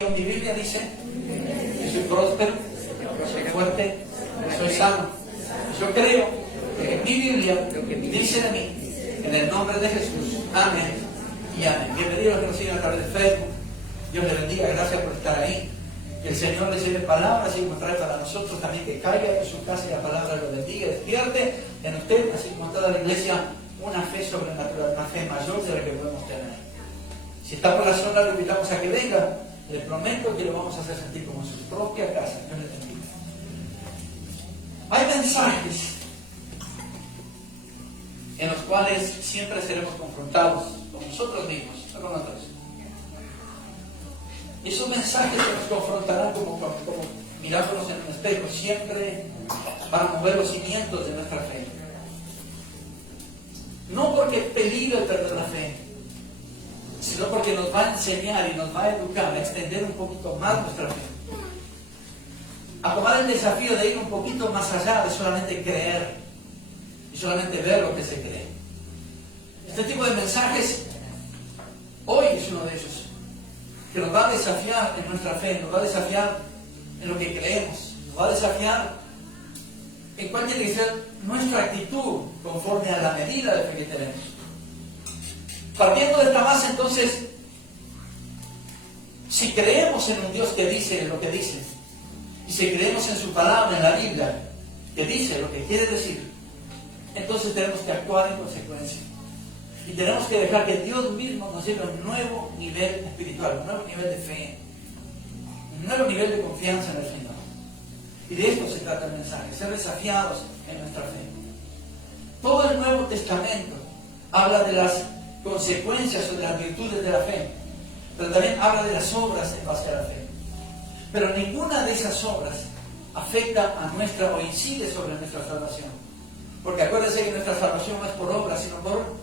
Mi Biblia dice que soy próspero, que soy fuerte, que soy sano. Yo creo que mi Biblia dice de mí, en el nombre de Jesús. Amén y amén. Bienvenidos a los que nos siguen a través de Facebook. Dios les bendiga, gracias por estar ahí. Que el Señor les lleve palabras y trae para nosotros también que caiga en su casa y la palabra lo bendiga, despierte en usted, así como en toda la iglesia, una fe sobrenatural, una fe mayor de la que podemos tener. Si está por la zona, lo invitamos a que venga. Le prometo que lo vamos a hacer sentir como en su propia casa. Dios le bendiga. Hay mensajes en los cuales siempre seremos confrontados con nosotros mismos, no con otros. Y esos mensajes que nos confrontarán como mirándonos en un espejo, siempre van a mover los cimientos de nuestra fe. No porque peligre perder la fe, sino porque nos va a enseñar y nos va a educar a extender un poquito más nuestra fe, a tomar el desafío de ir un poquito más allá de solamente creer y solamente ver lo que se cree. Este tipo de mensajes hoy es uno de ellos, que nos va a desafiar en nuestra fe, nos va a desafiar en lo que creemos, nos va a desafiar en cuál tiene que ser nuestra actitud conforme a la medida de fe que tenemos. Partiendo de esta base, entonces, si creemos en un Dios que dice lo que dice, y si creemos en su palabra, en la Biblia, que dice lo que quiere decir, entonces tenemos que actuar en consecuencia. Y tenemos que dejar que Dios mismo nos lleve a un nuevo nivel espiritual, un nuevo nivel de fe, un nuevo nivel de confianza en el Señor. Y de esto se trata el mensaje, ser desafiados en nuestra fe. Todo el Nuevo Testamento habla de las consecuencias o de las virtudes de la fe, pero también habla de las obras en base a la fe. Pero ninguna de esas obras afecta a nuestra o incide sobre nuestra salvación, porque acuérdense que nuestra salvación no es por obras, sino por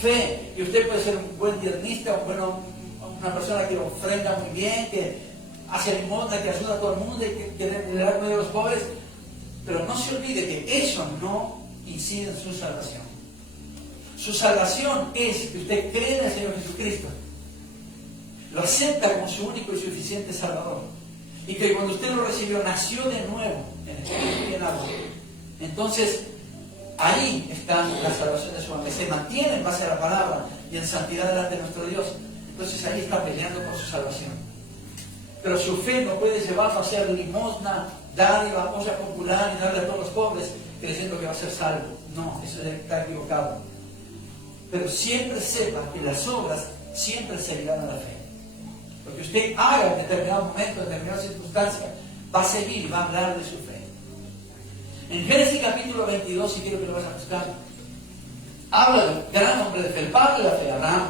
fe. Y usted puede ser un buen diezmista, una persona que ofrenda muy bien, que hace limosna, que ayuda a todo el mundo y que le da medio a los pobres, pero no se olvide que eso no incide en su salvación. Su salvación es que usted cree en el Señor Jesucristo, lo acepta como su único y suficiente Salvador, y que cuando usted lo recibió, nació de nuevo en espíritu y en agua. Entonces, ahí está la salvación de su alma, se mantiene en base a la palabra y en santidad delante de nuestro Dios. Entonces ahí está peleando por su salvación. Pero su fe no puede llevarlo a hacer limosna, dádiva, olla popular y darle a todos los pobres creyendo que va a ser salvo. No, eso está equivocado. Pero siempre sepa que las obras siempre seguirán a la fe. Lo que usted haga en determinado momento, en determinada circunstancia, va a seguir y va a hablar de su fe. En Génesis capítulo 22, si quiero que lo vayas a buscar, habla del gran hombre de fe, el padre de la fe, Abraham.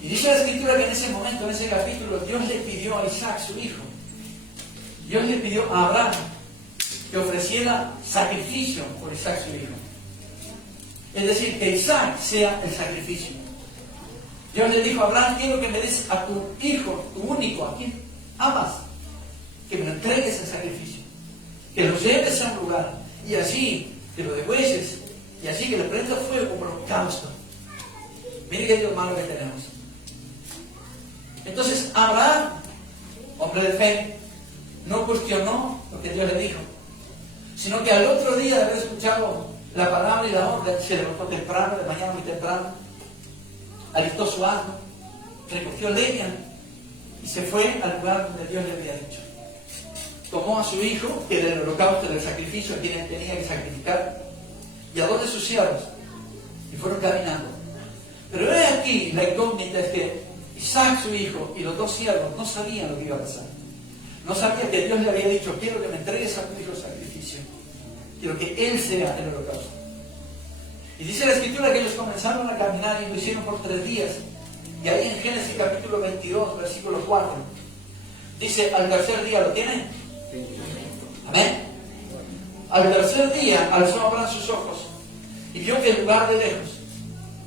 Y dice la Escritura que en ese momento, en ese capítulo, Dios le pidió a Isaac, su hijo. Dios le pidió a Abraham que ofreciera sacrificio por Isaac, su hijo. Es decir, que Isaac sea el sacrificio. Dios le dijo a Abraham: quiero que me des a tu hijo, tu único, a quien amas, que me lo entregues en sacrificio, que lo lleves a un lugar y allí que lo degüelles y allí que le prendas fuego como holocausto. Mire qué Dios malo que tenemos. Entonces Abraham, hombre de fe, no cuestionó lo que Dios le dijo, sino que al otro día de haber escuchado la palabra y la orden, se levantó temprano, de mañana muy temprano, alistó su asno, recogió leña y se fue al lugar donde Dios le había dicho. Tomó a su hijo, que era el holocausto del sacrificio, a quien tenía que sacrificar, y a dos de sus siervos, y fueron caminando. Pero he aquí, la incógnita es que Isaac, su hijo, y los dos siervos no sabían lo que iba a pasar. No sabían que Dios le había dicho: quiero que me entregues a tu hijo el sacrificio, quiero que él sea el holocausto. Y dice la Escritura que ellos comenzaron a caminar y lo hicieron por 3 días. Y ahí en Génesis capítulo 22, versículo 4, dice: al tercer día, ¿lo tienen? Amén. Al tercer día alzó Abraham sus ojos y vio que el lugar de lejos.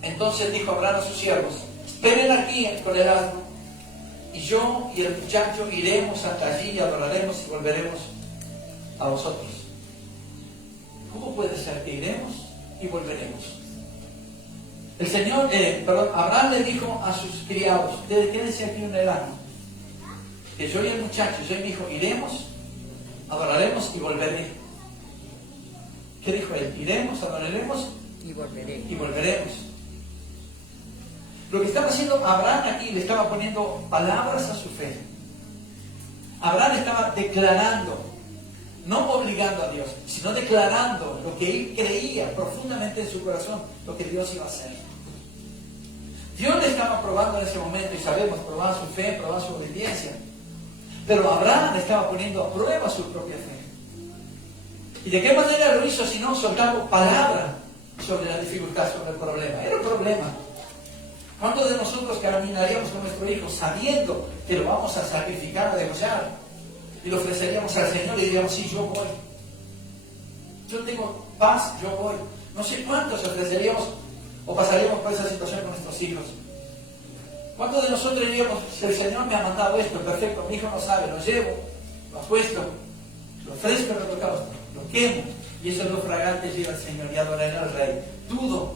Entonces dijo Abraham a sus siervos: esperen aquí con el asno, y yo y el muchacho iremos hasta allí y adoraremos y volveremos a vosotros. ¿Cómo puede ser que iremos y volveremos? Abraham le dijo a sus criados: ustedes quédense aquí en el asno, que yo y el muchacho, yo y mi hijo, iremos, adoraremos y volveré. ¿Qué dijo él? Iremos, adoraremos Y volveré. y volveremos. Lo que estaba haciendo Abraham aquí, le estaba poniendo palabras a su fe. Abraham estaba declarando, no obligando a Dios, sino declarando lo que él creía profundamente en su corazón, lo que Dios iba a hacer. Dios le estaba probando en ese momento, y sabemos, probaba su fe, probaba su obediencia. Pero Abraham estaba poniendo a prueba su propia fe. ¿Y de qué manera lo hizo si no soltando palabra sobre la dificultad, sobre el problema? Era un problema. ¿Cuántos de nosotros caminaríamos con nuestro hijo sabiendo que lo vamos a sacrificar, a degollar, y lo ofreceríamos al Señor y diríamos, sí, yo voy? Yo tengo paz, yo voy. No sé cuántos ofreceríamos o pasaríamos por esa situación con nuestros hijos. ¿Cuántos de nosotros diríamos, si el Señor me ha mandado esto, perfecto, mi hijo no sabe, lo llevo, lo apuesto, lo ofrezco en el holocausto, lo quemo, y eso es lo fragante, lleva al Señor y adoraré al Rey? Dudo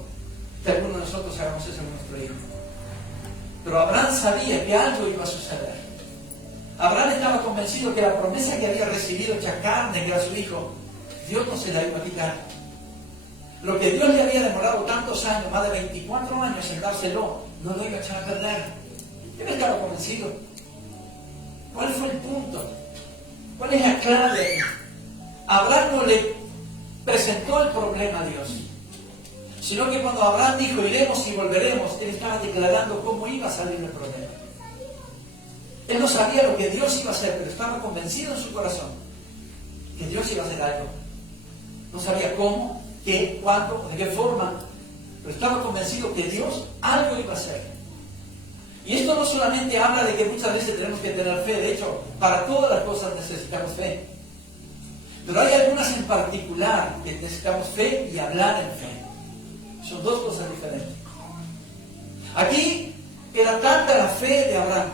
que alguno de nosotros hagamos eso con nuestro hijo. Pero Abraham sabía que algo iba a suceder. Abraham estaba convencido que la promesa que había recibido hecha carne, que era su hijo, Dios no se la iba a quitar. Lo que Dios le había demorado tantos años, más de 24 años en dárselo, no lo iba a echar a perder. Él estaba convencido. ¿Cuál fue el punto? ¿Cuál es la clave? Abraham no le presentó el problema a Dios, sino que cuando Abraham dijo, iremos y volveremos, él estaba declarando cómo iba a salir el problema. Él no sabía lo que Dios iba a hacer, pero estaba convencido en su corazón que Dios iba a hacer algo. No sabía cómo, qué, cuándo, de qué forma, pero estaba convencido que Dios algo iba a hacer. Y esto no solamente habla de que muchas veces tenemos que tener fe, de hecho, para todas las cosas necesitamos fe. Pero hay algunas en particular que necesitamos fe y hablar en fe. Son dos cosas diferentes. Aquí era tanta la fe de Abraham,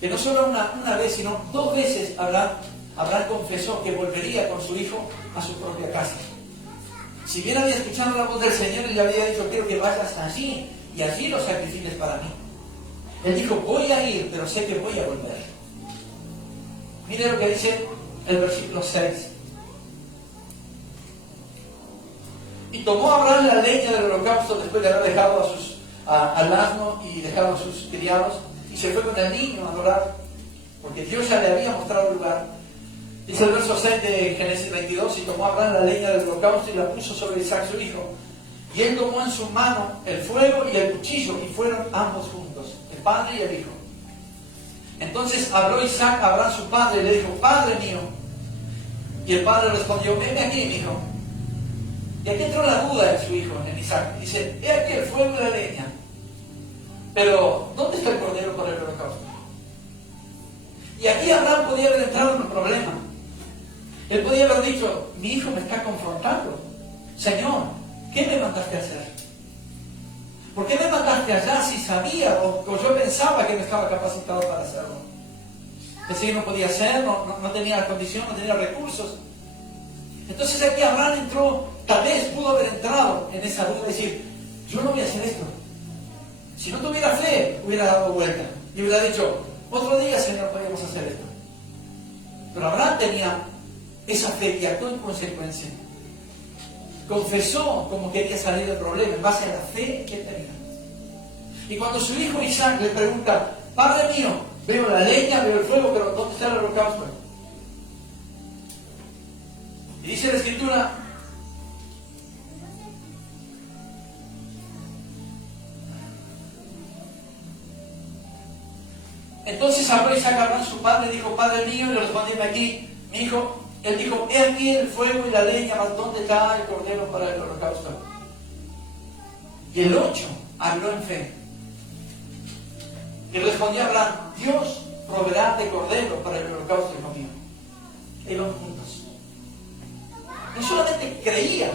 que no solo una vez, sino 2 veces Abraham confesó que volvería con su hijo a su propia casa. Si bien había escuchado la voz del Señor y le había dicho, quiero que vayas allí y allí lo sacrifiques para mí. Él dijo, voy a ir, pero sé que voy a volver. Mire lo que dice el versículo 6. Y tomó Abraham la leña del holocausto después de haber dejado al asno y dejado a sus criados, y se fue con el niño a adorar, porque Dios ya le había mostrado el lugar. Dice el verso 6 de Génesis 22, y tomó Abraham la leña del holocausto y la puso sobre Isaac su hijo. Y él tomó en su mano el fuego y el cuchillo, y fueron ambos juntos, el padre y el hijo. Entonces habló Isaac a Abraham su padre y le dijo, Padre mío. Y el padre respondió, ven aquí, mi hijo. Y aquí entró la duda en su hijo, en Isaac. Dice, he aquí el fuego y la leña. Pero, ¿dónde está el cordero para el holocausto? Y aquí Abraham podía haber entrado en un problema. Él podía haber dicho, mi hijo me está confrontando. Señor, ¿qué me mandaste a hacer? ¿Por qué me mandaste allá si sabía o yo pensaba que no estaba capacitado para hacerlo? Pensé que no podía hacer, no tenía la condición, no tenía recursos. Entonces aquí Abraham entró, tal vez pudo haber entrado en esa duda y decir, yo no voy a hacer esto. Si no tuviera fe, hubiera dado vuelta y hubiera dicho, otro día, Señor, podríamos hacer esto. Pero Abraham tenía esa fe y actuó en consecuencia. Confesó cómo quería salir del problema en base a la fe que tenía. Y cuando su hijo Isaac le pregunta, Padre mío, veo la leña, veo el fuego, pero ¿dónde está el holocausto? Y dice la Escritura, entonces habló Isaac a Abraham su padre y dijo, Padre mío, y le respondió aquí, mi hijo. Él dijo, he aquí el fuego y la leña, mas ¿dónde está el cordero para el holocausto? Y el 8 habló en fe. Y respondió a Abraham, Dios proveerá de cordero para el holocausto, hijo mío. Y iban juntos. No solamente creía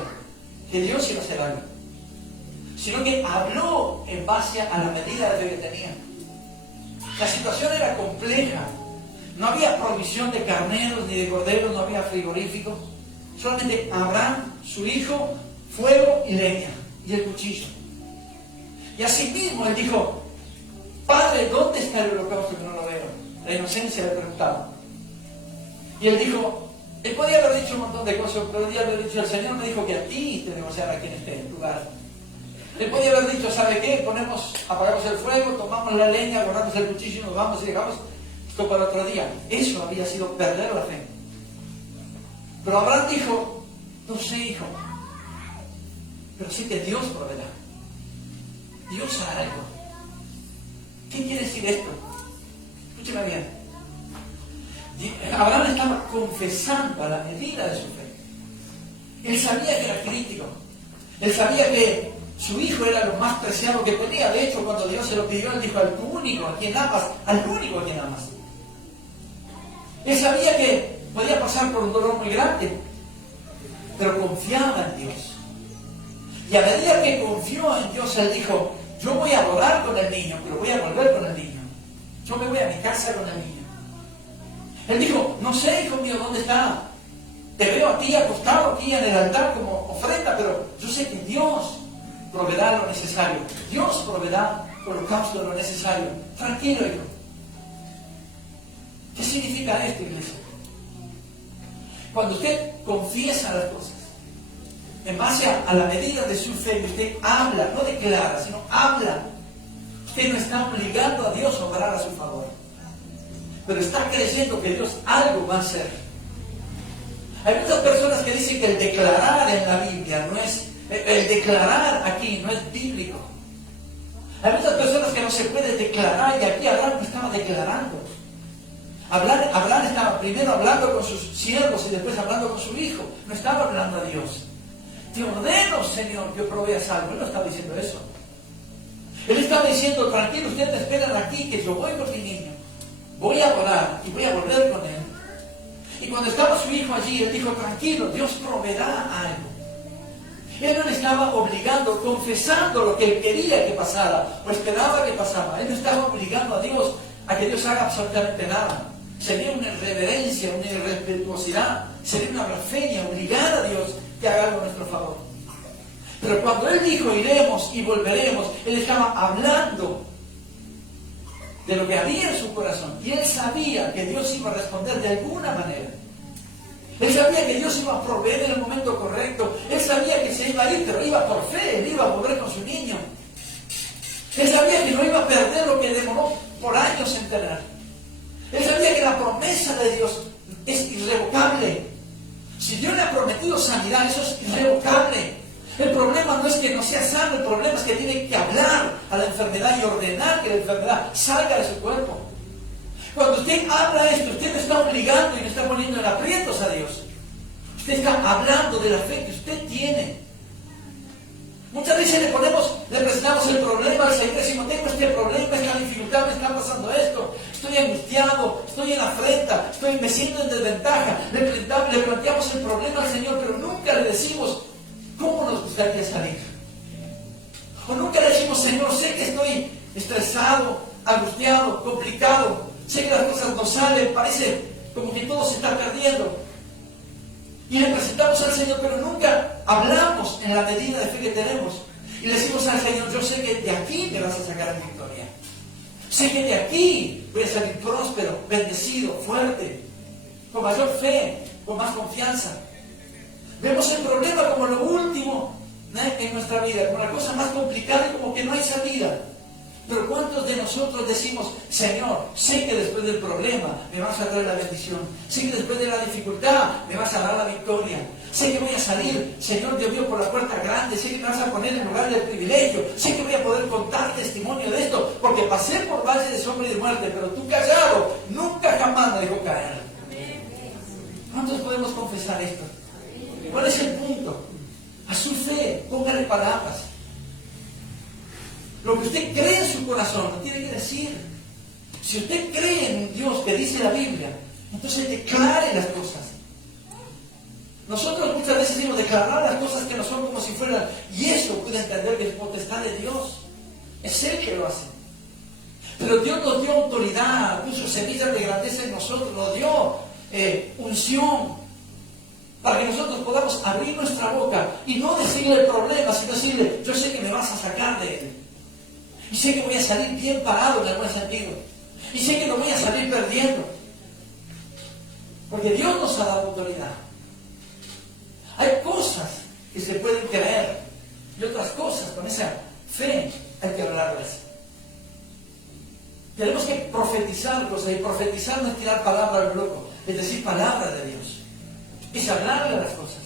que Dios iba a hacer algo, sino que habló en base a la medida de fe que tenía. La situación era compleja. No había provisión de carneros ni de corderos, no había frigoríficos. Solamente Abraham, su hijo, fuego y leña, y el cuchillo. Y así mismo él dijo, Padre, ¿dónde está el holocausto que no lo veo? la inocencia le preguntaba. Y él dijo, él podía haber dicho un montón de cosas, pero podía haber dicho, el Señor me dijo que a ti te negociara aquí en este lugar. Él podía haber dicho, ¿sabe qué? Apagamos el fuego, tomamos la leña, agarramos el cuchillo y nos vamos y dejamos esto para otro día. Eso había sido perder la fe. Pero Abraham dijo, no sé, hijo, pero sí que Dios proveerá. Dios hará algo. ¿Qué quiere decir esto? Escúcheme bien. Abraham estaba confesando a la medida de su fe. Él sabía que era crítico. Él sabía que su hijo era lo más preciado que tenía. De hecho, cuando Dios se lo pidió, él dijo, al tu único, a quien amas, al único a quien amas. Él sabía que podía pasar por un dolor muy grande, pero confiaba en Dios. Y a medida que confió en Dios, él dijo, yo voy a adorar con el niño, pero voy a volver con el niño. Yo me voy a mi casa con el niño. Él dijo, no sé, hijo mío, ¿dónde está? Te veo a ti acostado aquí en el altar como ofrenda, pero yo sé que Dios proveerá lo necesario. Dios proveerá holocausto lo necesario. Tranquilo, hijo. ¿Qué significa esto, iglesia? Cuando usted confiesa las cosas, en base a la medida de su fe, usted habla, no declara, sino habla. Usted no está obligando a Dios a obrar a su favor, pero está creyendo que Dios algo va a hacer. Hay muchas personas que dicen que el declarar en la Biblia no es, el declarar aquí no es bíblico. Hay muchas personas que no se puede declarar, y aquí Abraham estaba declarando. Abraham estaba primero hablando con sus siervos y después hablando con su hijo. No estaba hablando a Dios. Te ordeno, Señor, que proveas algo. Él no estaba diciendo eso. Él estaba diciendo, tranquilo, ustedes me esperan aquí, que yo voy con mi niño. Voy a orar y voy a volver con él. Y cuando estaba su hijo allí, él dijo, tranquilo, Dios proveerá algo. Él no le estaba obligando, confesando lo que él quería que pasara, o esperaba que pasara. Él no estaba obligando a Dios a que Dios haga absolutamente nada. Sería una irreverencia, una irrespetuosidad, sería una blasfemia obligar a Dios que haga algo a nuestro favor. Pero cuando él dijo, iremos y volveremos, él estaba hablando de lo que había en su corazón. Y él sabía que Dios iba a responder de alguna manera. Él sabía que Dios iba a proveer en el momento correcto. Él sabía que se iba a ir, pero iba por fe. Él iba a volver con su niño. Él sabía que no iba a perder lo que demoró por años en tener. Él sabía que la promesa de Dios es irrevocable. Si Dios le ha prometido sanidad, eso es irrevocable. El problema no es que no sea sano, el problema es que tiene que hablar a la enfermedad y ordenar que la enfermedad salga de su cuerpo. Cuando usted habla esto, usted no está obligando y no está poniendo en aprietos a Dios. Usted está hablando de la fe que usted tiene. Muchas veces le presentamos el problema al Señor y decimos, tengo este problema, esta dificultad, me está pasando esto, estoy angustiado, estoy en afrenta, me siento en desventaja. Le planteamos el problema al Señor, pero nunca le decimos cómo nos gustaría salir. O nunca le decimos, Señor, sé que estoy estresado, angustiado, complicado, sé que las cosas no salen, parece como que todo se está perdiendo. Y le presentamos al Señor, pero nunca hablamos en la medida de fe que tenemos. Y le decimos al Señor, yo sé que de aquí me vas a sacar en victoria. Sé que de aquí voy a salir próspero, bendecido, fuerte, con mayor fe, con más confianza. Vemos el problema como lo último en nuestra vida, como la cosa más complicada y como que no hay salida. Pero ¿cuántos de nosotros decimos, Señor, sé que después del problema me vas a traer la bendición, sé que después de la dificultad me vas a dar la victoria, sé que voy a salir, Señor Dios mío, por la puerta grande, sé que me vas a poner en lugar del privilegio, sé que voy a poder contar testimonio de esto, porque pasé por valle de sombra y de muerte, pero tú callado, nunca jamás me dejó caer. ¿Cuántos podemos confesar esto? ¿Cuál es el punto? A su fe, póngale palabras. Lo que usted cree en su corazón, lo tiene que decir. Si usted cree en un Dios que dice la Biblia, entonces declare las cosas. Nosotros muchas veces decimos declarar las cosas que no son como si fueran, y eso puede entender que es potestad de Dios. Es Él que lo hace. Pero Dios nos dio autoridad, puso semillas de grandeza en nosotros, nos dio unción, para que nosotros podamos abrir nuestra boca y no decirle el problema, sino decirle, yo sé que me vas a sacar de él. Y sé que voy a salir bien parado en el buen sentido. Y sé que lo voy a salir perdiendo. Porque Dios nos ha dado autoridad. Hay cosas que se pueden creer y otras cosas con esa fe hay que hablarlas. Tenemos que profetizar cosas, y profetizar no es tirar palabras al loco, es decir, palabra de Dios. Es hablarle a las cosas.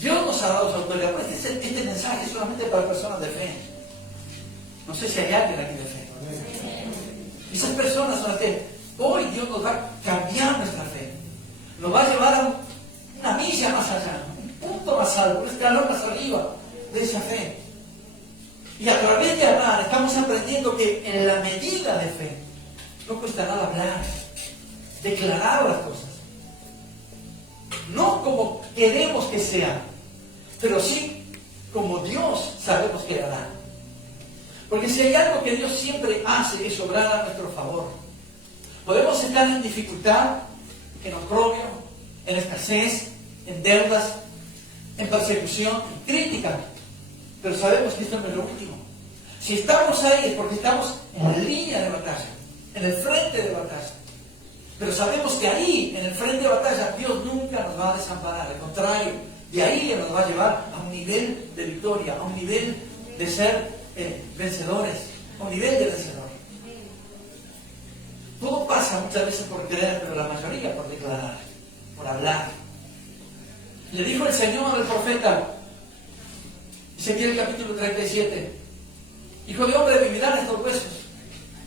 Dios nos ha dado su autoridad. Pues este mensaje es solamente para personas de fe. No sé si hay alguien aquí de fe. Esas personas son las que hoy Dios nos va a cambiar nuestra fe. Nos va a llevar a una milla más allá, un punto más alto, un escalón más arriba de esa fe. Y a través de hablar estamos aprendiendo que en la medida de fe no cuesta nada hablar, declarar las cosas. No como queremos que sea, pero sí como Dios sabemos que hará. Porque si hay algo que Dios siempre hace es obrar a nuestro favor. Podemos estar en dificultad, en oprobio, en escasez, en deudas, en persecución, en crítica. Pero sabemos que esto no es lo último. Si estamos ahí es porque estamos en la línea de batalla, en el frente de batalla. Pero sabemos que ahí, en el frente de batalla, Dios nunca nos va a desamparar. Al contrario, de ahí nos va a llevar a un nivel de victoria, a un nivel de ser vencedores, a un nivel de vencedor. Todo pasa muchas veces por creer, pero la mayoría por declarar, por hablar. Le dijo el Señor al profeta, Ezequiel capítulo 37, Hijo de hombre, vivirán estos huesos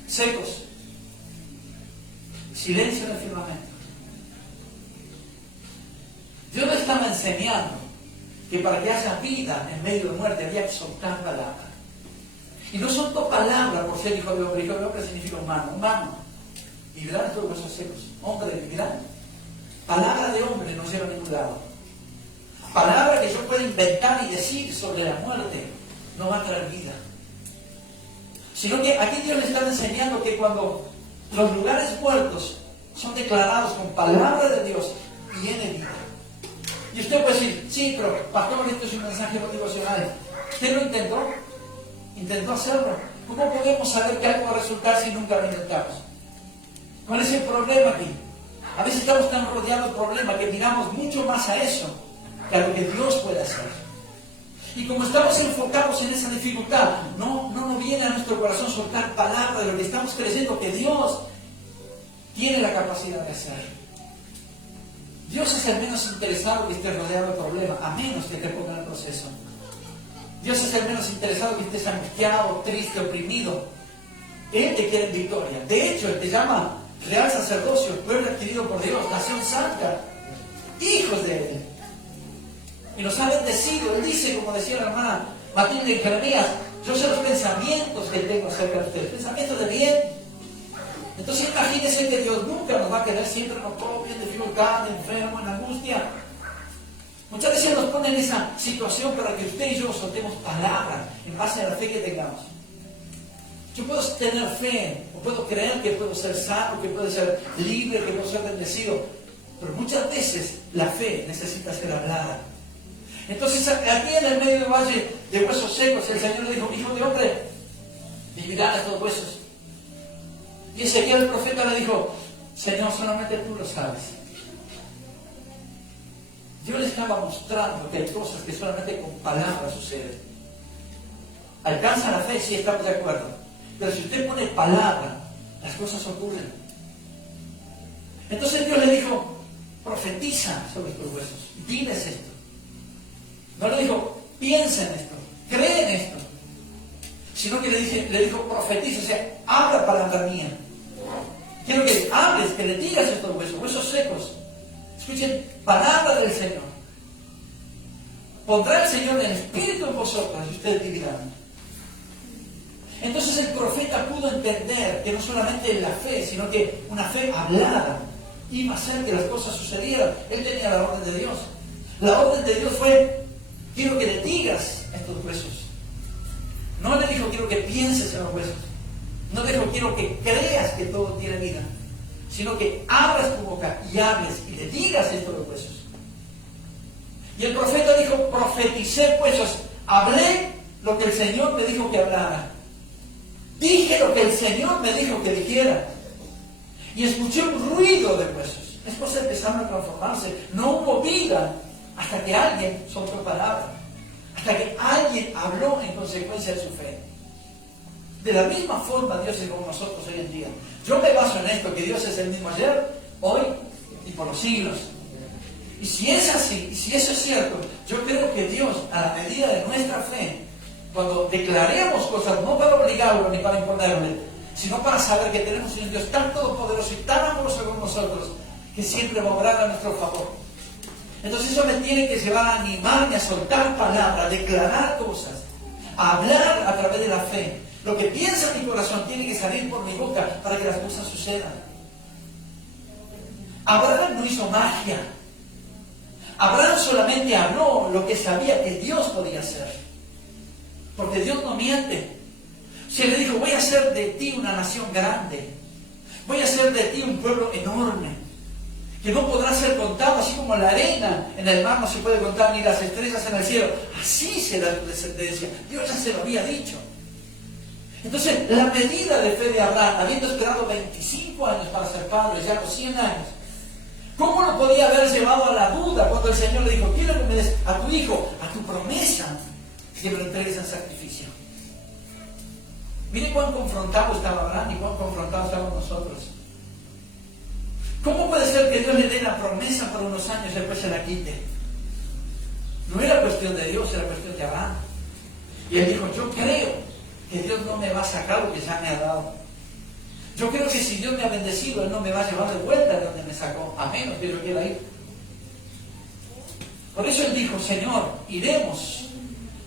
secos. Silencio en el firmamento. Dios le estaba enseñando que para que haya vida en medio de muerte había que soltar palabra. Y no soltó palabra por ser hijo de hombre. Hijo de hombre significa humano. Humano. Vivirán estos huesos secos. Hombre, vivirán. Palabra de hombre no lleva a ningún lado. Palabra que yo pueda inventar y decir sobre la muerte no va a traer vida. Sino que aquí Dios le está enseñando que cuando los lugares muertos son declarados con palabra de Dios, viene vida. Y usted puede decir, sí, pero pastor, esto es un mensaje motivacional. ¿Usted lo intentó? ¿Intentó hacerlo? ¿Cómo podemos saber que algo va a resultar si nunca lo intentamos? ¿Cuál es el problema aquí? A veces estamos tan rodeados de problemas que miramos mucho más a eso que a lo que Dios puede hacer. Y como estamos enfocados en esa dificultad, no nos viene a nuestro corazón soltar palabras de lo que estamos creyendo que Dios tiene la capacidad de hacer. Dios es el menos interesado que estés rodeado de problemas, a menos que te ponga en el proceso. Dios es el menos interesado que estés angustiado, triste, oprimido. Él te quiere en victoria. De hecho, Él te llama real sacerdocio, pueblo adquirido por Dios, nación santa, hijos de Él. Y nos ha bendecido. Él dice, como decía la hermana Matilde en Jeremías, yo sé los pensamientos que tengo acerca de ustedes, pensamientos de bien. Entonces imagínense que Dios nunca nos va a querer siempre en oprobio, en dificultad, enfermo, en angustia. Muchas veces nos pone en esa situación para que usted y yo soltemos palabras en base a la fe que tengamos. Yo puedo tener fe, o puedo creer que puedo ser sano, que puedo ser libre, que puedo ser bendecido, pero muchas veces la fe necesita ser hablada. Entonces aquí en el medio del valle de huesos secos el Señor le dijo, hijo de hombre, vivirán estos huesos. Y Ezequiel el profeta le dijo, Señor, solamente tú lo sabes. Dios le estaba mostrando que hay cosas que solamente con palabras suceden. Alcanza la fe, sí, estamos de acuerdo. Pero si usted pone palabra, las cosas ocurren. Entonces Dios le dijo, profetiza sobre estos huesos, diles esto. No le dijo, piensa en esto, cree en esto. Sino que le dijo, profetiza, o sea, habla palabra mía. Quiero que hables, que le digas estos huesos, huesos secos. Escuchen, palabra del Señor. Pondrá el Señor el Espíritu en vosotros y ustedes vivirán. Entonces el profeta pudo entender que no solamente la fe, sino que una fe hablada iba a hacer que las cosas sucedieran. Él tenía la orden de Dios. La orden de Dios fue, quiero que le digas a estos huesos. No le dijo, quiero que pienses en los huesos. No le dijo, quiero que creas que todo tiene vida. Sino que abras tu boca y hables y le digas esto a los huesos. Y el profeta dijo, profeticé huesos. Hablé lo que el Señor me dijo que hablara. Dije lo que el Señor me dijo que dijera. y escuché un ruido de huesos. Las cosas empezaron a transformarse. No hubo vida hasta que alguien soltó palabra, hasta que alguien habló en consecuencia de su fe. De la misma forma Dios es como nosotros hoy en día. Yo me baso en esto, que Dios es el mismo ayer, hoy y por los siglos. Y si es así, y si eso es cierto, yo creo que Dios, a la medida de nuestra fe, cuando declaremos cosas, no para obligarlo ni para imponerle, sino para saber que tenemos un Dios tan todopoderoso y tan amoroso con nosotros, que siempre va a obrar a nuestro favor. Entonces eso me tiene que llevar a animarme, a soltar palabras, a declarar cosas, a hablar a través de la fe. Lo que piensa mi corazón tiene que salir por mi boca para que las cosas sucedan. Abraham no hizo magia. Abraham solamente habló lo que sabía que Dios podía hacer. Porque Dios no miente. Se le dijo, voy a hacer de ti una nación grande. Voy a hacer de ti un pueblo enorme, que no podrá ser contado, así como la arena en el mar no se puede contar, ni las estrellas en el cielo. Así será tu descendencia. Dios ya se lo había dicho. Entonces, la medida de fe de Abraham, habiendo esperado 25 años para ser padre, ya a los 100 años, ¿cómo lo podía haber llevado a la duda cuando el Señor le dijo, quiero que me des a tu hijo, a tu promesa, que me lo entregues en sacrificio? Mire cuán confrontado estaba Abraham y cuán confrontados estamos nosotros. ¿Cómo puede ser que Dios le dé la promesa por unos años y después se la quite? No era cuestión de Dios, era cuestión de Abraham. Y él dijo, yo creo que Dios no me va a sacar lo que ya me ha dado. Yo creo que si Dios me ha bendecido, Él no me va a llevar de vuelta de donde me sacó, a menos que yo quiera ir. Por eso Él dijo, Señor, iremos,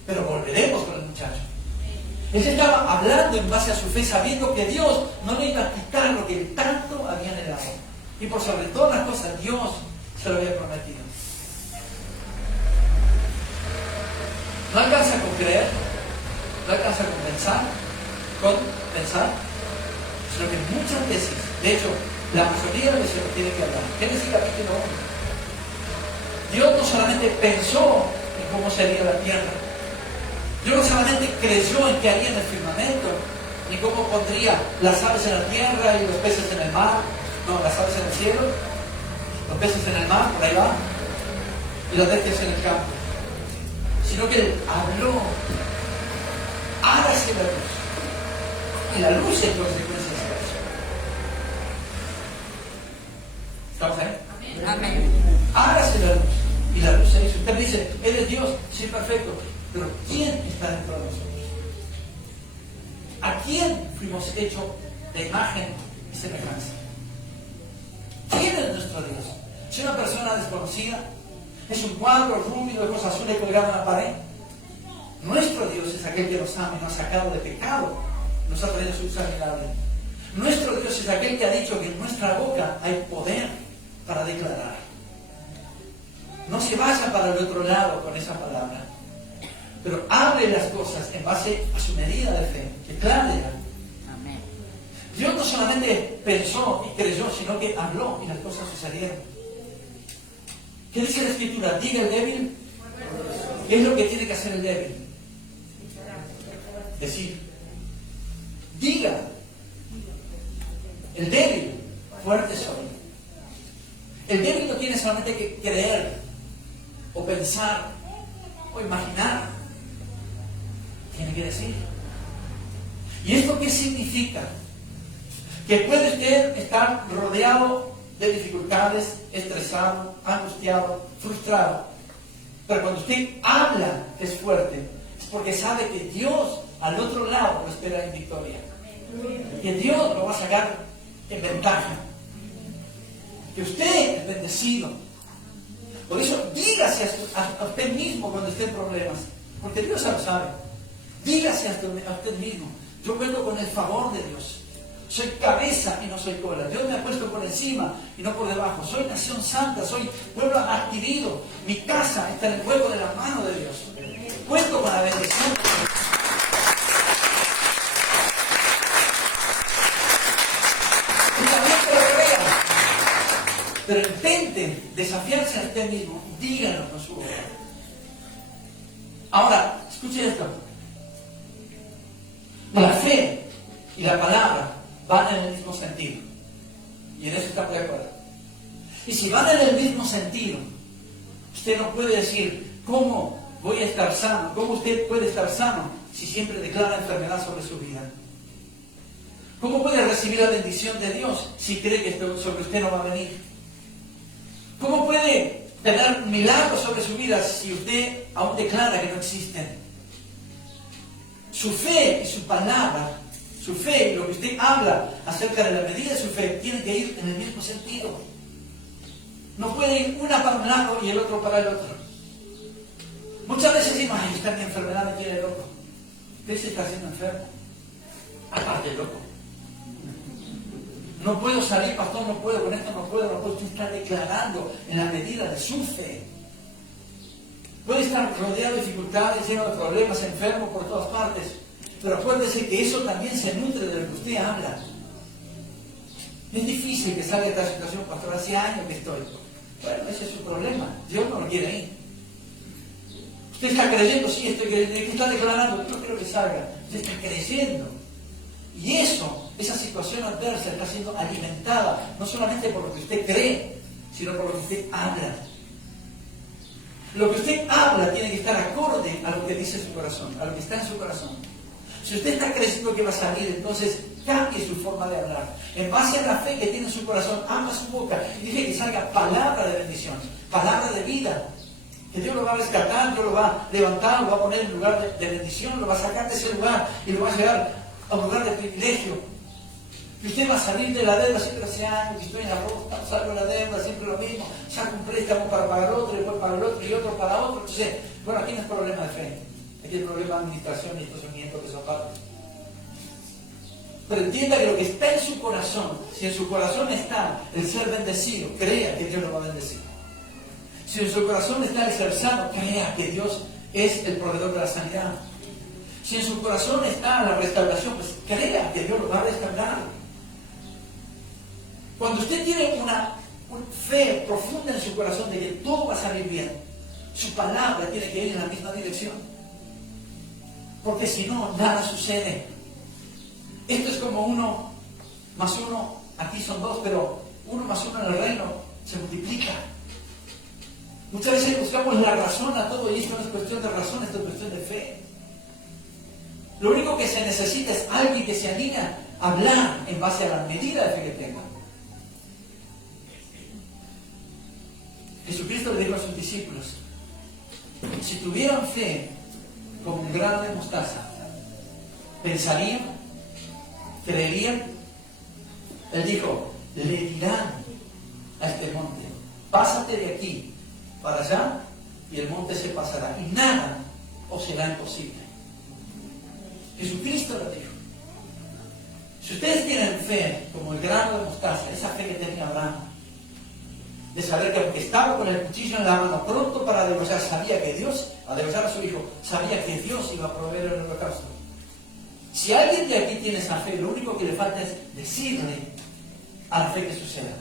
pero volveremos con el muchacho. Él estaba hablando en base a su fe, sabiendo que Dios no le iba a quitar lo que Él tanto había anhelado. Y por sobre todas las cosas, Dios se lo había prometido. No alcanza con creer, no alcanza con pensar, sino que muchas veces, de hecho, la mayoría de veces lo tiene que hablar. Génesis capítulo 1. Dios no solamente pensó en cómo sería la tierra, Dios no solamente creyó en qué haría en el firmamento, ni cómo pondría las aves en la tierra y los peces en el mar, no, las aves en el cielo, los peces en el mar, por ahí va, y los peces en el campo, sino que Él habló, hágase la luz, y la luz es consecuencia de eso. ¿Estamos ahí? Amén. Hágase la luz, y la luz se hizo. Usted dice, Él es Dios, sí, perfecto, pero ¿quién está dentro de nosotros? ¿A quién fuimos hechos de imagen y semejanza? ¿Quién es nuestro Dios? ¿Es una persona desconocida? ¿Es un cuadro rubio de cosas azules colgado en la pared? Nuestro Dios es aquel que nos ama y nos ha sacado de pecado, nos ha traído su luz admirable. Nuestro Dios es aquel que ha dicho que en nuestra boca hay poder para declarar. No se vaya para el otro lado con esa palabra, pero hable las cosas en base a su medida de fe, declárela. Amén. Dios no solamente pensó y creyó, sino que habló y las cosas sucedieron. ¿Qué dice la Escritura? Diga el débil. ¿Qué es lo que tiene que hacer el débil? Decir. Diga. El débil, fuerte soy. El débil no tiene solamente que creer, o pensar, o imaginar. Tiene que decir. ¿Y esto qué significa? Que puede usted estar rodeado de dificultades, estresado, angustiado, frustrado. Pero cuando usted habla que es fuerte, es porque sabe que Dios al otro lado lo espera en victoria. Que Dios lo va a sacar en ventaja. Que usted es bendecido. Por eso dígase a usted mismo cuando esté en problemas. Porque Dios ya lo sabe. Dígase a usted mismo. Yo cuento con el favor de Dios. Soy cabeza y no soy cola. Dios me ha puesto por encima y no por debajo. Soy nación santa, soy pueblo adquirido. Mi casa está en el fuego de la mano de Dios. Cuento con la bendición. Y también que lo vea. Pero intenten desafiarse a usted mismo. Díganlo con su boca. Ahora, escuchen esto. La fe y la palabra van en el mismo sentido. Y en eso estamos de acuerdo. Y si van en el mismo sentido, usted no puede decir, ¿cómo voy a estar sano? ¿Cómo usted puede estar sano si siempre declara enfermedad sobre su vida? ¿Cómo puede recibir la bendición de Dios si cree que sobre usted no va a venir? ¿Cómo puede tener milagros sobre su vida si usted aún declara que no existen? Su fe y su palabra, su fe y lo que usted habla acerca de la medida de su fe, tienen que ir en el mismo sentido. No puede ir una para un lado y el otro para el otro. Muchas veces decimos, ay, esta mi enfermedad me tiene loco. ¿Qué se está haciendo enfermo? Aparte loco. No puedo salir, pastor, no puedo, con esto no puedo. Usted está declarando en la medida de su fe. Puede estar rodeado de dificultades, lleno de problemas, enfermo por todas partes. Pero acuérdese que eso también se nutre de lo que usted habla. Es difícil que salga de esta situación, pastor, hace años que estoy. Bueno, ese es su problema. Dios no lo quiere ahí. Usted está creyendo, sí, estoy creyendo. ¿Qué está declarando? Yo no quiero que salga. Usted está creyendo. Y eso, esa situación adversa está siendo alimentada no solamente por lo que usted cree, sino por lo que usted habla. Lo que usted habla tiene que estar acorde a lo que dice su corazón, a lo que está en su corazón. Si usted está creyendo que va a salir, entonces cambie su forma de hablar. En base a la fe que tiene en su corazón, abra su boca y deje que salga palabra de bendición, palabra de vida. Que Dios lo va a rescatar, Dios lo va a levantar, lo va a poner en lugar de bendición, lo va a sacar de ese lugar y lo va a llevar a un lugar de privilegio. Y usted va a salir de la deuda, siempre hace años que estoy en la boca, salgo de la deuda, siempre lo mismo, saco un préstamo para pagar otro, después para el otro y otro para otro. Entonces, bueno, aquí no es problema de fe, aquí es problema de administración y estacionamiento que son parte. Pero entienda que lo que está en su corazón, si en su corazón está el ser bendecido, crea que Dios lo va a bendecir. Si en su corazón está el ser sano, crea que Dios es el proveedor de la sanidad. Si en su corazón está la restauración, pues crea que Dios lo va a restaurar. Cuando usted tiene una fe profunda en su corazón de que todo va a salir bien, su palabra tiene que ir en la misma dirección. Porque si no, nada sucede. Esto es como 1 más 1, aquí son 2, pero 1 más 1 en el reino se multiplica. Muchas veces buscamos la razón a todo y esto no es cuestión de razón, esto es cuestión de fe. Lo único que se necesita es alguien que se anime a hablar en base a la medida de fe que tenga. Jesucristo le dijo a sus discípulos, si tuvieran fe como un grano de mostaza, pensarían, creerían. Él dijo, le dirán a este monte, pásate de aquí para allá y el monte se pasará y nada os será imposible. Jesucristo lo dijo. Si ustedes tienen fe como el grano de mostaza, esa fe que tenía Abraham, de saber que aunque estaba con el cuchillo en la mano pronto para degollar, sabía que Dios, al degollar a su hijo, sabía que Dios iba a proveer el holocausto. Si alguien de aquí tiene esa fe, lo único que le falta es decirle a la fe que suceda.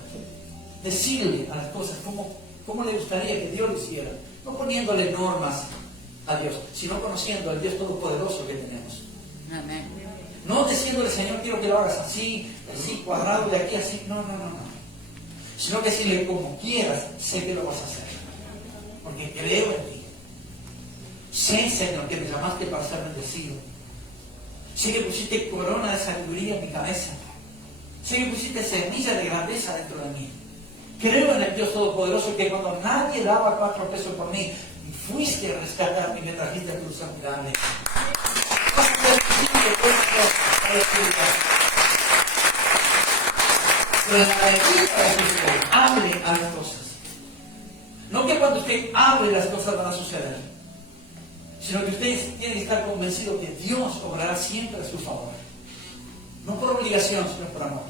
Decirle a las cosas cómo le gustaría que Dios lo hiciera. No poniéndole normas a Dios, sino conociendo al Dios Todopoderoso que tenemos. Amén. No diciéndole, Señor, quiero que lo hagas así, cuadrado, de aquí así. No. Sino que decirle, como quieras, sé que lo vas a hacer. Porque creo en ti. Sé, Señor, que me llamaste para ser bendecido. Sé que pusiste corona de sabiduría en mi cabeza. Sé que pusiste semilla de grandeza dentro de mí. Creo en el Dios Todopoderoso que cuando nadie daba 4 pesos por mí, fuiste a rescatarme y me trajiste a tu santidad. Pero en la medida de que usted hable a las cosas, no que cuando usted hable las cosas van a suceder, sino que usted tiene que estar convencido que Dios obrará siempre a su favor. No por obligación, sino por amor.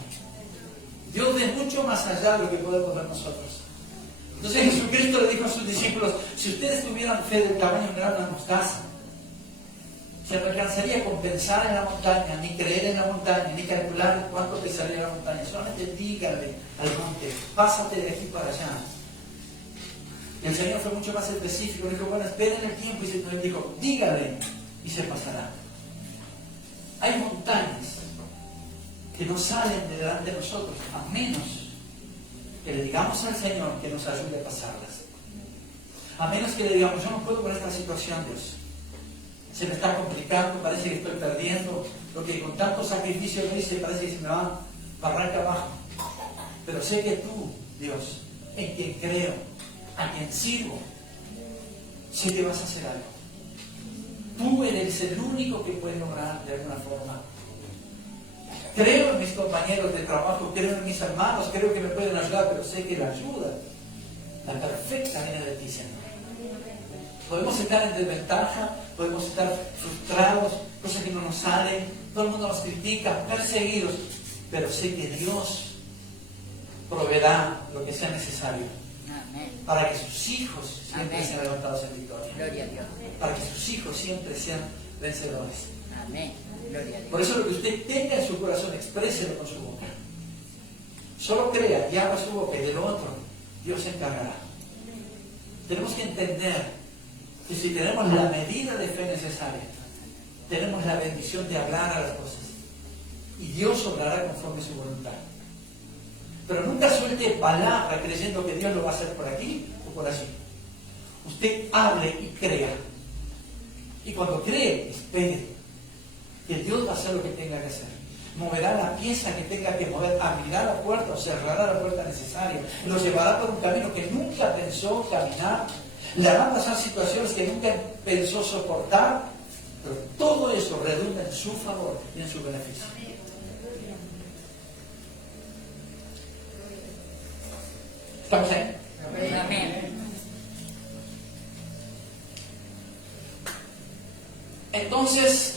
Dios ve mucho más allá de lo que podemos ver nosotros. Entonces Jesucristo le dijo a sus discípulos, si ustedes tuvieran fe del tamaño de una mostaza, se alcanzaría con pensar en la montaña, ni creer en la montaña, ni calcular cuánto pesaría la montaña. Solamente dígale al monte, pásate de aquí para allá. Y el Señor fue mucho más específico, dijo, bueno, esperen el tiempo, y Él dijo, dígale, y se pasará. Hay montañas que no salen de delante de nosotros, a menos que le digamos al Señor que nos ayude a pasarlas. A menos que le digamos, yo no puedo con esta situación, Dios. Se me está complicando, parece que estoy perdiendo. Lo que con tanto sacrificio lo hice, parece que se me va barranca abajo. Pero sé que tú, Dios, en quien creo, a quien sirvo, sé que vas a hacer algo. Tú eres el único que puede lograr de alguna forma. Creo en mis compañeros de trabajo, creo en mis hermanos, creo que me pueden ayudar, pero sé que la ayuda, la perfecta, viene de ti, Señor. Podemos estar en desventaja, podemos estar frustrados, cosas que no nos salen, todo el mundo nos critica, perseguidos, pero sé que Dios proveerá lo que sea necesario. Amén. Para que sus hijos siempre Amén. sean levantados en victoria. Gloria a Dios. Para que sus hijos siempre sean vencedores. Amén. Gloria a Dios. Por eso lo que usted tenga en su corazón, expréselo con su boca. Solo crea y abra su boca, y de lo otro Dios se encargará. Tenemos que entender que si tenemos la medida de fe necesaria, tenemos la bendición de hablar a las cosas. Y Dios obrará conforme su voluntad. Pero nunca suelte palabra creyendo que Dios lo va a hacer por aquí o por allí. Usted hable y crea. Y cuando cree, espere que Dios va a hacer lo que tenga que hacer. Moverá la pieza que tenga que mover, abrirá la puerta o cerrará la puerta necesaria. Lo llevará por un camino que nunca pensó caminar. Le van a pasar situaciones que nunca pensó soportar. Pero todo eso redunda en su favor y en su beneficio. ¿Estamos ahí? Amén. Entonces,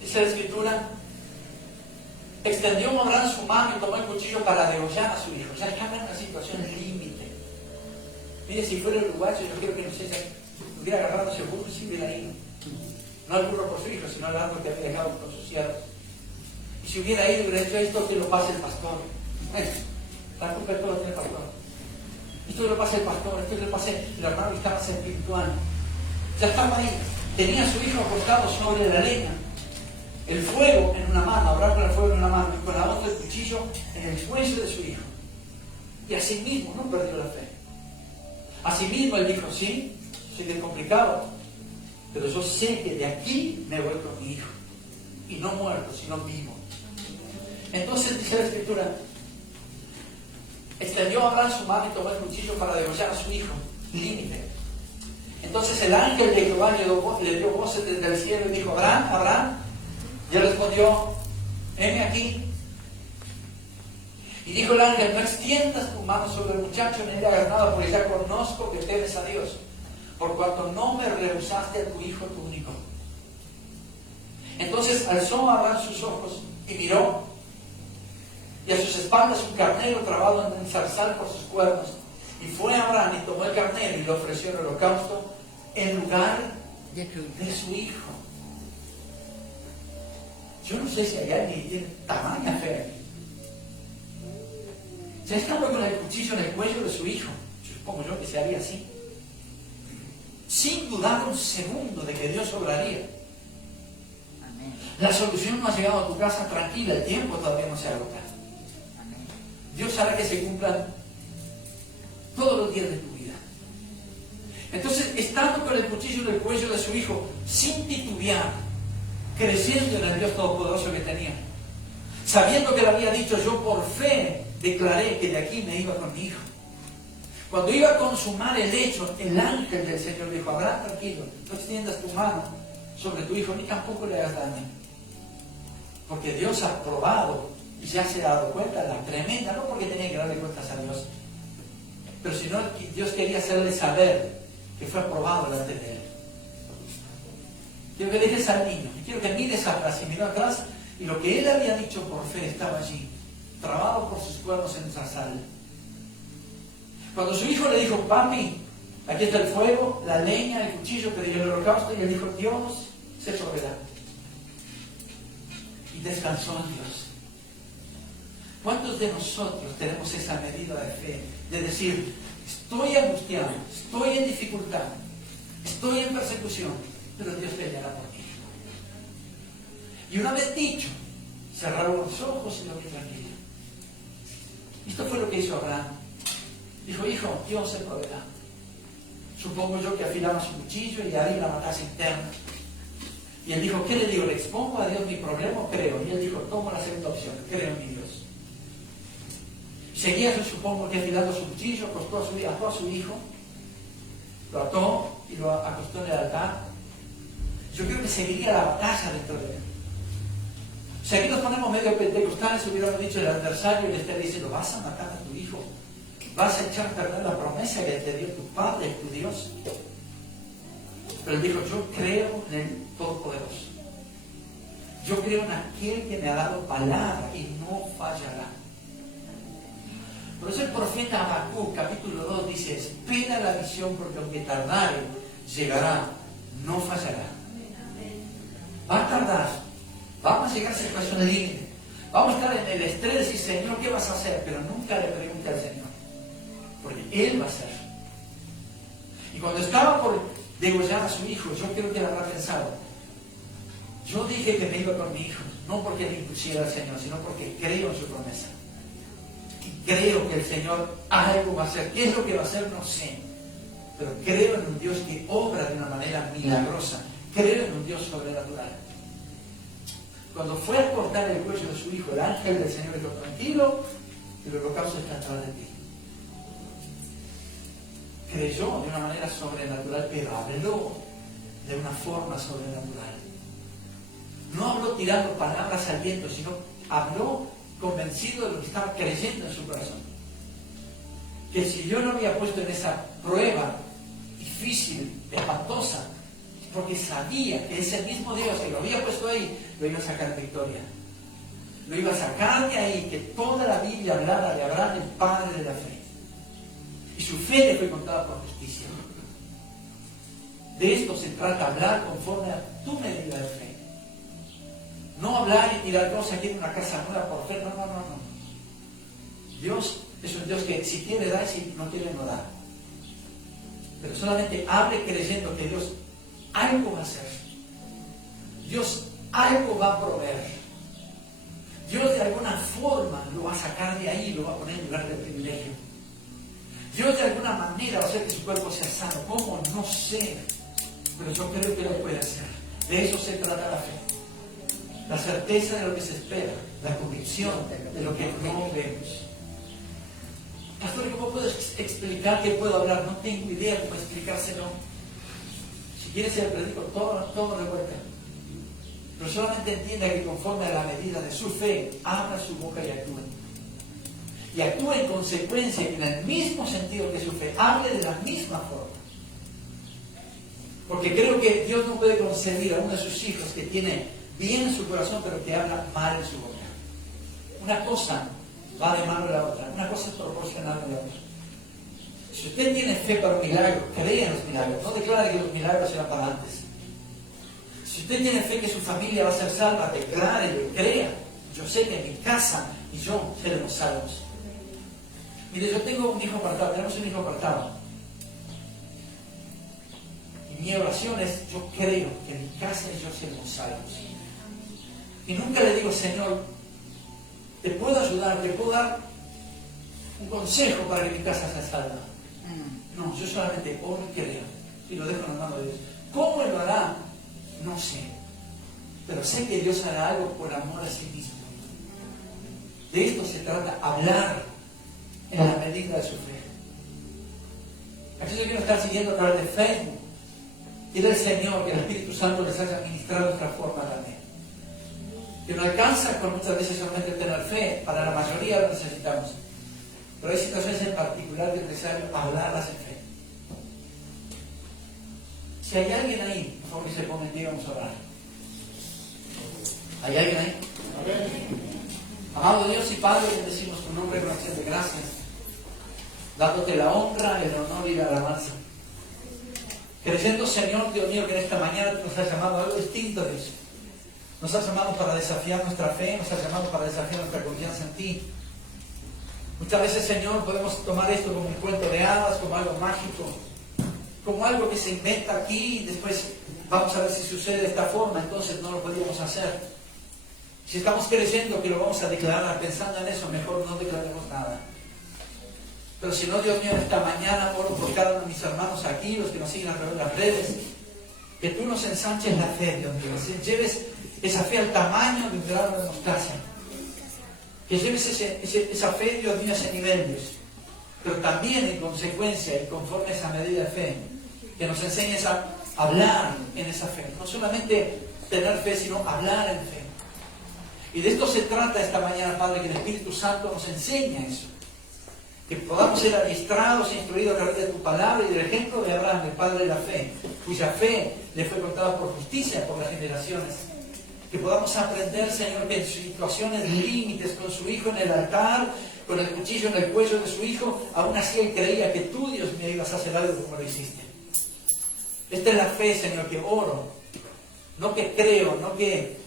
dice la Escritura, extendió Abraham su mano y tomó el cuchillo para degollar a su hijo. Ya estaba en una situación límite. Mire, si fuera uruguayo, yo quiero que no sé, hubiera agarrado ese burro y se hubiera ido. No al burro por su hijo, sino al árbol que había dejado con sus siervos. Y si hubiera ido, hubiera hecho esto, que lo pase el pastor. La culpa de todo lo tiene el pastor. Esto que lo pase el pastor, esto que lo pase el hermano que estaba espiritual. Ya estaba ahí. Tenía a su hijo acostado sobre la leña. El fuego en una mano, Abraham con el fuego en una mano, y con la otra el cuchillo en el cuello de su hijo. Y así mismo no perdió la fe. Así mismo él dijo, sí que es complicado, pero yo sé que de aquí me voy con mi hijo. Y no muerto, sino vivo. Entonces dice la Escritura, extendió Abraham su mano y tomó el cuchillo para degollar a su hijo. Límite. Entonces el ángel de Jehová le dio voces desde el cielo y dijo, Abraham, Abraham. Y él respondió, heme aquí. Y dijo el ángel, no extiendas tu mano sobre el muchacho ni le hagas nada, porque ya conozco que temes a Dios, por cuanto no me rehusaste a tu hijo, tu único. Entonces alzó Abraham sus ojos y miró, y a sus espaldas un carnero trabado en un zarzal por sus cuernos. Y fue Abraham y tomó el carnero y lo ofreció en holocausto en lugar de su hijo. Yo no sé si hay alguien que tiene tamaña fe aquí. Ya estaba con el cuchillo en el cuello de su hijo. Supongo yo que se haría así. Sin dudar un segundo de que Dios obraría. Amén. La solución no ha llegado a tu casa, tranquila, el tiempo todavía no se ha agotado. Amén. Dios hará que se cumplan todos los días de tu vida. Entonces, estando con el cuchillo en el cuello de su hijo, sin titubear, creciendo en el Dios Todopoderoso que tenía, sabiendo que le había dicho, yo por fe declaré que de aquí me iba con mi hijo. Cuando iba a consumar el hecho, el ángel del Señor dijo, Abraham, tranquilo, no extiendas tu mano sobre tu hijo, ni tampoco le hagas daño. Porque Dios ha probado y ya se ha dado cuenta de la tremenda, no porque tenía que darle cuentas a Dios, pero sino que Dios quería hacerle saber que fue aprobado delante de él. Quiero que dejes al niño, quiero que mires atrás, y miró atrás, y lo que él había dicho por fe estaba allí, trabado por sus cuernos en zarzal. Cuando su hijo le dijo, papi, aquí está el fuego, la leña, el cuchillo, pero y el holocausto, y él dijo, Dios se proveerá. Y descansó en Dios. ¿Cuántos de nosotros tenemos esa medida de fe? De decir, estoy angustiado, estoy en dificultad, estoy en persecución, pero Dios peleará por mí. Y una vez dicho, cerraron los ojos y lo vi tranquilo. Esto fue lo que hizo Abraham. Dijo, hijo, Dios se proveerá. Supongo yo que afilaba su cuchillo y haría la matanza interna. Y él dijo, ¿qué le digo? ¿Le expongo a Dios mi problema o creo? Y él dijo, tomo la segunda opción, creo en mi Dios. Seguía, yo supongo que afilando su cuchillo, ató a su hijo, lo ató y lo acostó en el altar. Yo creo que seguiría la batalla dentro de él. Si aquí nos ponemos medio pentecostales, hubiéramos dicho el adversario y le está diciendo, vas a matar a tu hijo, vas a echar a perder la promesa que te dio tu Padre, tu Dios. Pero él dijo, yo creo en el Todopoderoso. Yo creo en aquel que me ha dado palabra y no fallará. Por eso el profeta Habacuc, capítulo 2, dice, espera la visión porque aunque tardare, llegará, no fallará. Va a tardar, vamos a llegar a situaciones límite, vamos a estar en el estrés de decir, Señor, ¿qué vas a hacer? Pero nunca le pregunte al Señor, porque Él va a hacer. Y cuando estaba por degollar a su hijo, yo creo que él habrá pensado, yo dije que me iba con mi hijo, no porque le impusiera al Señor, sino porque creo en su promesa. Y creo que el Señor algo va a hacer. ¿Qué es lo que va a hacer? No sé. Pero creo en un Dios que obra de una manera milagrosa. Creo en un Dios sobrenatural. Cuando fue a cortar el cuello de su hijo, el ángel del Señor dijo, tranquilo, el holocausto está atrás de ti. Creyó de una manera sobrenatural, pero habló de una forma sobrenatural. No habló tirando palabras al viento, sino habló convencido de lo que estaba creyendo en su corazón. Que si yo no había puesto en esa prueba difícil, espantosa, porque sabía que ese mismo Dios que lo había puesto ahí, lo iba a sacar de victoria. Lo iba a sacar de ahí, que toda la Biblia hablara de Abraham, el padre de la fe. Y su fe le fue contada por justicia. De esto se trata, hablar conforme a tu medida de fe. No hablar y tirar cosas aquí en una casa nueva por fe, no. Dios es un Dios que si quiere da y si no quiere no da. Pero solamente hable creyendo que Dios algo va a hacer. Dios algo va a proveer. Dios de alguna forma lo va a sacar de ahí y lo va a poner en lugar de privilegio. Dios de alguna manera va a hacer que su cuerpo sea sano. ¿Cómo? No sé. Pero yo creo que lo puede hacer. De eso se trata la fe. La certeza de lo que se espera. La convicción de lo que no vemos. Pastor, ¿cómo puedo explicar qué puedo hablar? No tengo idea cómo explicárselo. Si quieres se lo predico todo revuelto. Pero solamente entienda que conforme a la medida de su fe, abra su boca y actúe. Y actúe en consecuencia, en el mismo sentido que su fe. Hable de la misma forma. Porque creo que Dios no puede concebir a uno de sus hijos que tiene bien en su corazón, pero que habla mal en su boca. Una cosa va de mano a la otra. Una cosa es proporcional a la otra. Si usted tiene fe para un milagro, cree en los milagros. No declare que los milagros serán para antes. Si usted tiene fe que su familia va a ser salva, declare, crea. Yo sé que en mi casa y yo seremos salvos. Mire, yo tengo un hijo apartado, tenemos un hijo apartado. Y mi oración es, yo creo que en mi casa y yo seremos salvos. Y nunca le digo, Señor, te puedo ayudar, te puedo dar un consejo para que mi casa sea salva. No, yo solamente oro y creo. Y lo dejo en las manos de Dios. ¿Cómo Él lo hará? No sé. Pero sé que Dios hará algo por amor a sí mismo. De esto se trata, hablar en la medida de su fe. Aquellos que nos están siguiendo a través de Facebook, quiere el Señor que el Espíritu Santo les haya ministrado otra forma también. Que no alcanza con muchas veces solamente tener fe, para la mayoría lo necesitamos. Pero hay situaciones en particular que es necesario hablarlas en fe. Si hay alguien ahí, por favor que se ponga en pie, vamos a orar. ¿Hay alguien ahí? Amado Dios y Padre, bendecimos tu nombre con acción de gracias, dándote la honra, el honor y la alabanza. Creyendo, Señor, Dios mío, que en esta mañana tú nos has llamado a algo distinto, Dios. Nos has llamado para desafiar nuestra fe, nos has llamado para desafiar nuestra confianza en ti. Muchas veces, Señor, podemos tomar esto como un cuento de hadas, como algo mágico, como algo que se inventa aquí y después vamos a ver si sucede de esta forma, entonces no lo podríamos hacer. Si estamos creyendo que lo vamos a declarar pensando en eso, mejor no declaremos nada. Pero si no, Dios mío, esta mañana oro por cada uno de mis hermanos aquí, los que nos siguen a través de las redes, que tú nos ensanches la fe, Dios mío, que lleves esa fe al tamaño de un grano de mostaza, que lleves esa fe, Dios mío, a ese nivel, Dios. Pero también en consecuencia y conforme a esa medida de fe, que nos enseñes a hablar en esa fe, no solamente tener fe, sino hablar en fe. Y de esto se trata esta mañana, Padre, que el Espíritu Santo nos enseñe eso. Que podamos ser adiestrados e instruidos a través de tu palabra y del ejemplo de Abraham, el padre de la fe, cuya fe le fue contada por justicia por las generaciones. Que podamos aprender, Señor, que en situaciones límites, con su hijo en el altar, con el cuchillo en el cuello de su hijo, aún así él creía que tú, Dios mío, ibas a hacer algo como lo hiciste. Esta es la fe, Señor, que oro. No que creo, no que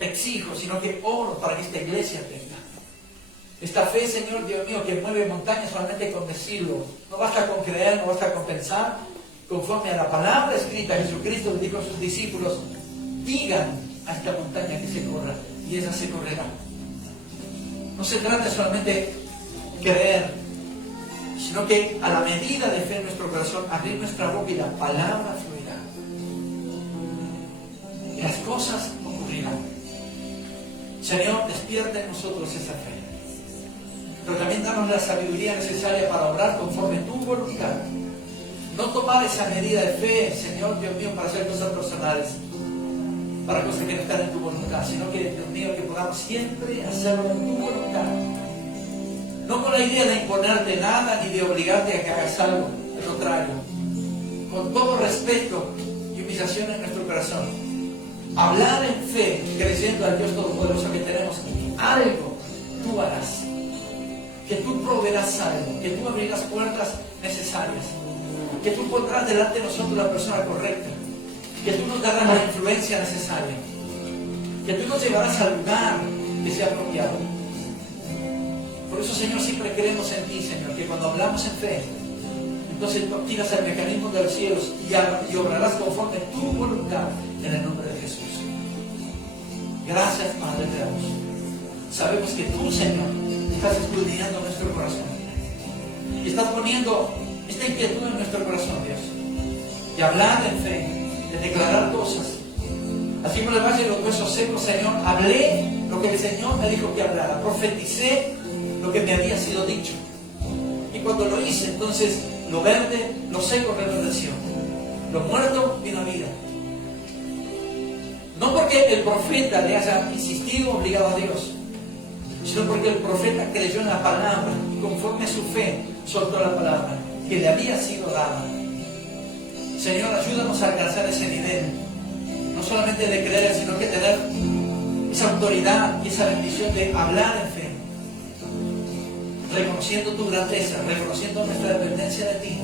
exijo, sino que oro para que esta iglesia tenga. Esta fe, Señor, Dios mío, que mueve montañas solamente con decirlo. No basta con creer, no basta con pensar. Conforme a la palabra escrita, Jesucristo le dijo a sus discípulos, digan a esta montaña que se corra, y ella se correrá. No se trata solamente de creer, sino que a la medida de fe en nuestro corazón, abrir nuestra boca y la palabra fluirá. Y las cosas ocurrirán. Señor, despierta en nosotros esa fe. Pero también danos la sabiduría necesaria para obrar conforme tu voluntad. No tomar esa medida de fe, Señor, Dios mío, para hacer cosas personales, para cosas que no están en tu voluntad, sino que, Dios mío, que podamos siempre hacerlo en tu voluntad. No con la idea de imponerte nada ni de obligarte a que hagas algo, al contrario. Con todo respeto y humillación en nuestro corazón. Hablar en fe, creyendo al Dios Todopoderoso que tenemos algo, tú harás. Que tú proveerás algo, que tú abrirás puertas necesarias, que tú pondrás delante de nosotros la persona correcta, que tú nos darás la influencia necesaria, que tú nos llevarás al lugar que sea apropiado. Por eso, Señor, siempre creemos en ti, Señor, que cuando hablamos en fe, entonces tú activas el mecanismo de los cielos y obrarás conforme tu voluntad en el nombre de Jesús. Gracias, Padre, te damos. Sabemos que tú, Señor, estás escudriñando nuestro corazón y estás poniendo esta inquietud en nuestro corazón, Dios, de hablar en fe, de declarar cosas. Así como el valle de los huesos secos, Señor, hablé lo que el Señor me dijo que hablara, profeticé lo que me había sido dicho, y cuando lo hice, entonces lo verde, lo seco reverdeció, lo muerto vino a vida. No porque el profeta le haya insistido, obligado a Dios, sino porque el profeta creyó en la palabra y conforme a su fe soltó la palabra que le había sido dada. Señor, ayúdanos a alcanzar ese nivel, no solamente de creer, sino que tener esa autoridad y esa bendición de hablar en fe, reconociendo tu grandeza, reconociendo nuestra dependencia de ti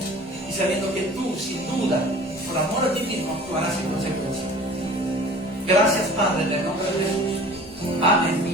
y sabiendo que tú, sin duda, por amor a ti mismo, actuarás en consecuencia. Gracias, Padre, en el nombre de Jesús. Amén.